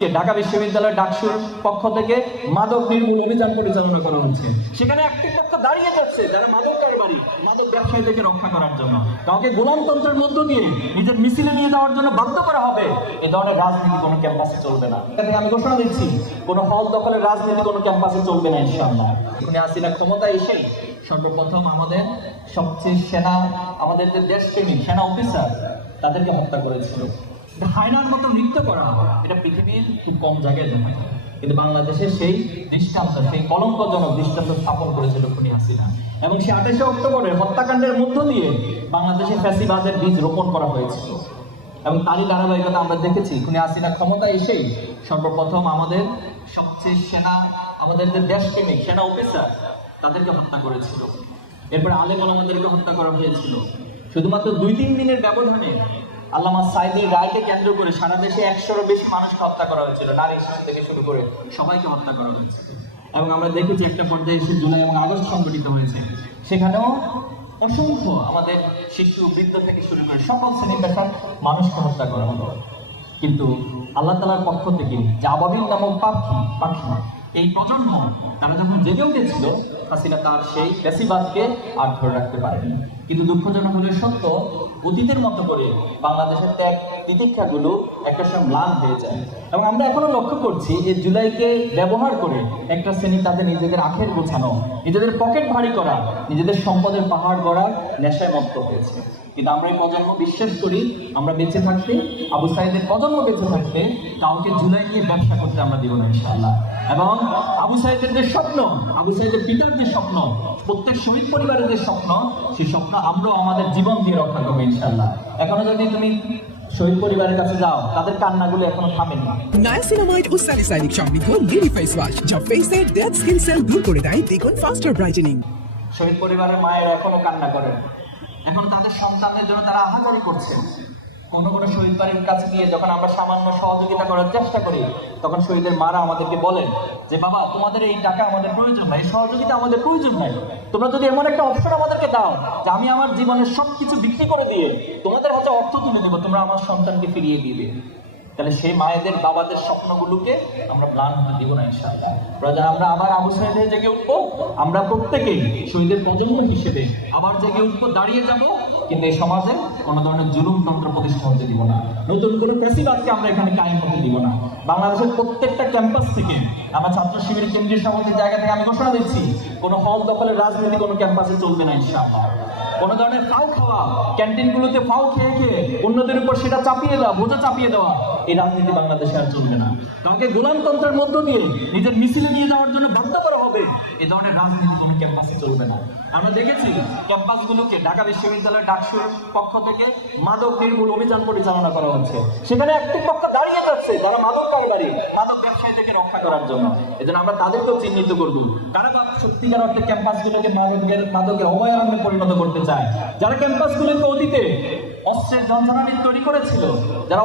ঢাকা বিশ্ববিদ্যালয় ডাকসুর পক্ষ থেকে মাদক নির্মূল অভিযান পরিচালনা করা হচ্ছে। সেখানে একটি পক্ষ দাঁড়িয়ে যাচ্ছে যারা মাদক কারবারি, মাদক ব্যবসায়ীদেরকে রক্ষা করার জন্য। কাউকে গোলামতন্ত্রের মধ্য দিয়ে নিজের মিছিলে নিয়ে যাওয়ার জন্য বাধ্য করা হবে, এ ধরনের রাজনীতি কোনো ক্যাম্পাসে চলবে না। আমি ঘোষণা দিচ্ছি, কোনো হল দখলের রাজনীতি কোনো ক্যাম্পাসে চলবে না ইনশাআল্লাহ। এখানে হাসিনা ক্ষমতা এসেই সর্বপ্রথম আমাদের সবচেয়ে আমাদের যে দেশপ্রেমিক সেনা অফিসার তাদেরকে হত্যা করেছিল। হায়নার মতো নৃত্য করা এটা পৃথিবীর খুব কম জায়গায় দেখা যায়, কিন্তু বাংলাদেশের সেই দৃষ্টান্ত, সেই কলঙ্কজনক দৃষ্টান্ত স্থাপন করেছিল খুনি হাসিনা। এবং সেই 28শে অক্টোবরের হত্যাকাণ্ডের মধ্য দিয়ে বাংলাদেশে ফ্যাসিবাদের বীজ রোপণ করা হয়েছিল। এবং তারই ধারাবাহিকতা আমরা দেখেছি, খুনি হাসিনা ক্ষমতা এসেই সর্বপ্রথম আমাদের সবচেয়ে আমাদের যে দেশপ্রেমিক সেনা অফিসার তাদেরকে হত্যা করেছিল। এরপরে আলেম ওলামাদেরকে হত্যা করা হয়েছিল। শুধুমাত্র 2-3 দিনের ব্যবধানে আল্লামা সাঈদীর রায়কে কেন্দ্র করে সারা দেশে 100-এরও বেশি মানুষকে হত্যা করা হয়েছিল। নারী শিশু থেকে শুরু করে সবাইকে হত্যা করা হয়েছে। এবং আমরা দেখেছি একটা পর্যায়ে এসে জুলাই এবং আগস্ট সংগঠিত হয়েছে, সেখানেও অসংখ্য আমাদের শিশু, বৃদ্ধ থেকে শুরু করে সকল শ্রেণীর পেশার মানুষকে হত্যা করা হলো। কিন্তু আল্লাহ তাআলার পক্ষ থেকে যে আবাবিল নামক পাখি এই প্রজন্ম তারা যখন জেগেও গেছিল, হাসিনা তার সেই ফ্যাসিবাদকে আর ধরে রাখতে পারেনি। কিন্তু দুঃখজনক হলে সত্য, অতীতের মতো করে বাংলাদেশের ত্যাগ তিতিক্ষাগুলো একটা সময় ম্লান হয়ে যায়। এবং আমরা এখনো লক্ষ্য করছি যে জুলাইকে ব্যবহার করে একটা শ্রেণী তাদের নিজেদের আখের গোছানো, নিজেদের পকেট ভারী করা, নিজেদের সম্পদের পাহাড় গড়ার নেশায় মত্ত হয়েছে। কিন্তু আমরা এই প্রজন্ম বিশ্বাস করি, আমরা বেঁচে থাকতে, আবু সাঈদের প্রজন্ম বেঁচে থাকতে কাউকে জুলাই নিয়ে ব্যবসা করতে আমরা দিব না ইনশাআল্লাহ। এবং আবু সাঈদের যে স্বপ্ন, আবু সাঈদের পিতার যে স্বপ্ন, প্রত্যেক শহীদ পরিবারের যে স্বপ্ন, সেই স্বপ্ন আমরাও আমাদের জীবন দিয়ে রক্ষা করবো ইনশাআল্লাহ। এখনো যদি তুমি শহীদ পরিবারের কাছে যাও, তাদের কান্নাগুলো এখনো থামেনি। নায়াসিনামাইড ও স্যালিসাইনিক সমৃদ্ধ লিলি ফেস ওয়াশ যা ফেসের ডেড স্কিন সেল দূর করে দেয় দ্বিগুণ ফাস্টার ব্রাইটেনিং। শহীদ পরিবারের মায়েরা এখনো কান্না করেন, এখন তাদের সন্তানদের জন্য তারা আহাজারি করছে। কোনো শহীদ বাড়ির কাছে গিয়ে যখন আমরা সামান্য সহযোগিতা করার চেষ্টা করি, তখন শহীদের মারা আমাদেরকে বলেন যে বাবা, তোমাদের এই টাকা আমাদের প্রয়োজন নাই, সহযোগিতা আমাদের প্রয়োজন নাই, তোমরা যদি এমন একটা অপশন আমাদেরকে দাও যে আমি আমার জীবনের সবকিছু বিক্রি করে দিয়ে তোমাদের হাতে অর্থ তুলে দেবো, তোমরা আমার সন্তানকে ফিরিয়ে দিবে, তাহলে সেই মায়েদের বাবাদের স্বপ্নগুলোকে আমরা ম্লান হতে দিব না ইনশাআল্লাহ। আমরা আবার আবু সাঈদের জেগে উঠবো, আমরা প্রত্যেকেই শহীদের প্রজন্ম হিসেবে আবার জেগে উঠবো, দাঁড়িয়ে যাব। কিন্তু এই সমাজে কোনো ধরনের জুলুমতন্ত্র প্রতিষ্ঠা হতে দিব না, নতুন কোনো ফ্যাসিবাদকে আমরা এখানে কায়েম হতে দিব না। বাংলাদেশের প্রত্যেকটা ক্যাম্পাস থেকে, আমার ছাত্র শিবিরের কেন্দ্রীয় সমিতির জায়গা থেকে আমি ঘোষণা দিচ্ছি, কোনো হল দখলের রাজনীতি কোনো ক্যাম্পাসে চলবে না ইনশাআল্লাহ। কোনো ধরনের ফাউ খাওয়া, ক্যান্টিনগুলোতে ফাউ খেয়ে অন্যদের উপর সেটা চাপিয়ে দেওয়া, বোঝা চাপিয়ে দেওয়া, এই রাজনীতি বাংলাদেশে আর চলবে না। কাউকে গোলামতন্ত্রের মধ্য দিয়ে নিজের মিছিলে নিয়ে যাওয়ার জন্য বাধ্য করা হবে, এই ধরনের রাজনীতি কোনো ক্যাম্পাসে চলবে না। আমরা দেখেছি ক্যাম্পাসগুলোকে ঢাকা বিশ্ববিদ্যালয় ডাকসুর পক্ষ থেকে মাদক নির্মূল অভিযান পরিচালনা করা হচ্ছে। সেখানে একটি পক্ষ দাঁড়িয়ে যাচ্ছে যারা মাদক কারবারি, মাদক ব্যবসায়ীদেরকে রক্ষা করার জন্য। এজন্য আমরা তাদেরকেও চিহ্নিত করব, কারা বা সত্যিকার অর্থে ক্যাম্পাসগুলোকে মাদকের অভয়ারণ্যে পরিণত করতে চায়, যারা ক্যাম্পাসগুলোকে অতীতে অস্ত্রের যন্ত্রণাটি তৈরি করেছিল, যারা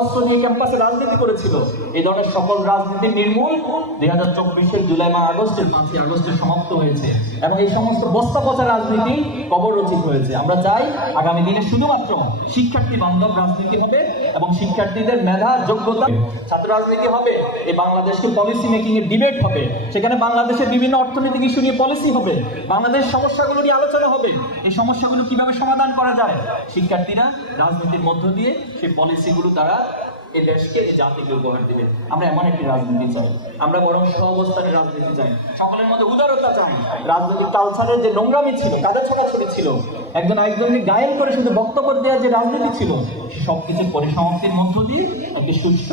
অস্ত্র দিয়ে ক্যাম্পাসে রাজনীতি করেছিল, এই ধরনের সকল রাজনীতি নির্মূল 2024-এর জুলাই বা 5ই আগস্টে সমাপ্ত হয়েছে। এবং এই সমস্ত বস্তা পচা রাজনীতি কবররচিত হয়েছে। আমরা চাই আগামী দিনে শুধুমাত্র শিক্ষার্থী বান্ধব রাজনীতি হবে এবং শিক্ষার্থীদের মেধা, যোগ্যতা, ছাত্র রাজনীতি হবে। এই বাংলাদেশকে পলিসি মেকিং এর ডিবেট হবে, সেখানে বাংলাদেশের বিভিন্ন অর্থনৈতিক ইস্যু নিয়ে পলিসি হবে, বাংলাদেশের সমস্যাগুলো নিয়ে আলোচনা হবে, এই সমস্যাগুলো কিভাবে সমাধান করা যায় শিক্ষার্থীরা রাজনীতির মধ্য দিয়ে সেই পলিসিগুলো তারা এই দেশকে, এই জাতিকে উপহার দিবে। আমরা এমন একটি রাজনীতি চাই, আমরা বরং সহাবস্থানের রাজনীতি চাই, সকলের মধ্যে উদারতা চাই। রাজনৈতিক কালচারের যে নোংরামি ছিল, কাদের ছড়াছড়ি ছিল, একজন আরেকজনকে গায়েন করে শুধু বক্তব্য দেওয়ার যে রাজনীতি ছিল, সবকিছু পরিসমাপ্তির মধ্য দিয়ে একটি সুস্থ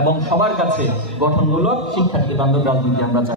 এবং সবার কাছে গঠনমূলক শিক্ষার্থী বান্ধব রাজনীতি আমরা চাই।